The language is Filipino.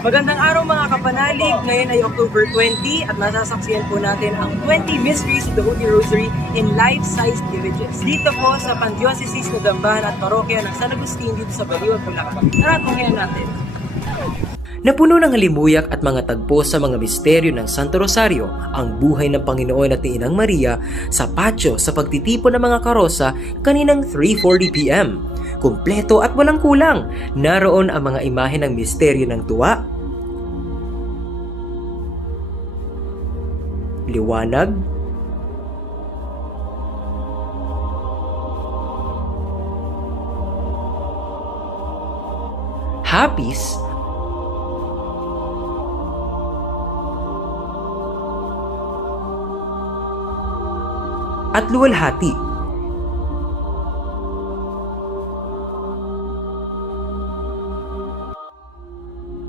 Magandang araw mga kapanalig, ngayon ay October 20 at masasaksiyan po natin ang 20 Mysteries of the Holy Rosary in life-sized images. Dito po sa Pandiocese na Damban at Parokya ng San Agustin dito sa Baliwag, Bulacan. Tara, tunghayan natin. Napuno ng halimuyak at mga tagpo sa mga misteryo ng Santo Rosario ang buhay ng Panginoon at ni Inang Maria sa patio sa pagtitipon ng mga karosa kaninang 3:40 p.m. Kumpleto at walang kulang. Naroon ang mga imahe ng misteryo ng tuwa, liwanag, hapis, at luwalhati.